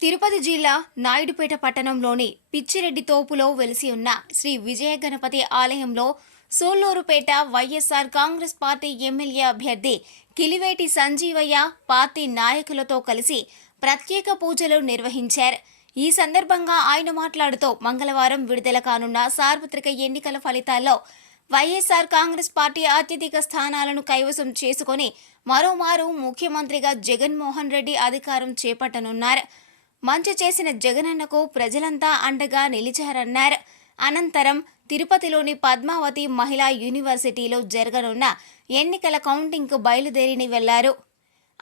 తిరుపతి జిల్లా నాయుడుపేట పట్టణంలోని పిచ్చిరెడ్డి తోపులో వెలిసి ఉన్న శ్రీ విజయ గణపతి ఆలయంలో Sullurupeta YSR Congress party MLA అభ్యర్థి కిలివేటి సంజీవయ్య పార్టీ నాయకులతో కలిసి ప్రత్యేక పూజలు నిర్వహించారు. ఈ సందర్భంగా ఆయన మాట్లాడుతూ మంగళవారం విడుదల కానున్న సార్వత్రిక ఎన్నికల ఫలితాల్లో వైఎస్ఆర్ కాంగ్రెస్ పార్టీ అత్యధిక స్థానాలను కైవసం చేసుకుని మరోమారు ముఖ్యమంత్రిగా జగన్మోహన్ రెడ్డి అధికారం చేపట్టనున్నారు. మంచి చేసిన జగనన్నకు ప్రజలంతా అండగా నిలిచారన్నారు. అనంతరం తిరుపతిలోని పద్మావతి మహిళా యూనివర్సిటీలో జరగనున్న ఎన్నికల కౌంటింగ్కు బయలుదేరిని వెళ్ళారు.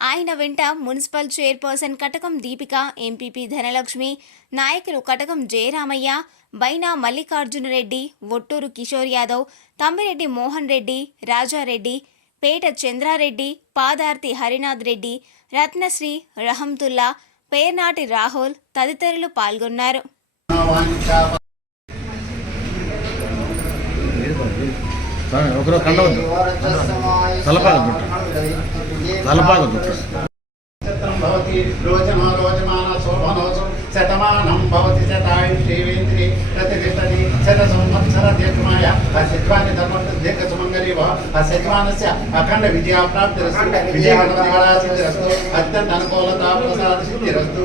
ఆయన వెంట municipal chairperson Katakam Deepika MPP Dhanalakshmi నాయకులు కటకం జయరామయ్య బైనా మల్లికార్జునరెడ్డి ఒట్టూరు కిషోర్ యాదవ్ తమ్మిరెడ్డి మోహన్ రెడ్డి రాజారెడ్డి పేట చంద్రారెడ్డి పాదార్తి హరినాథ్ రెడ్డి రత్నశ్రీ రహంతుల్లా పేర్నాటి రాహుల్ తదితరులు పాల్గొన్నారు. ఒకరు కండవద్దు తలపాగ చుట్ట తలపాగ చుట్ట శతమానం భవతి శతాయుషేవేంద్రి ప్రతిష్టతి శత సంవత్సర దీర్ఘమాయ అశత్వాన్ని ధర్మ దీర్ఘ సుమంగళి అశత్వానస్య అఖండ విజయ అత్యంత అనుకూలత ప్రసాద సిద్ధిరస్తు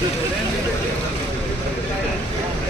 Thank you.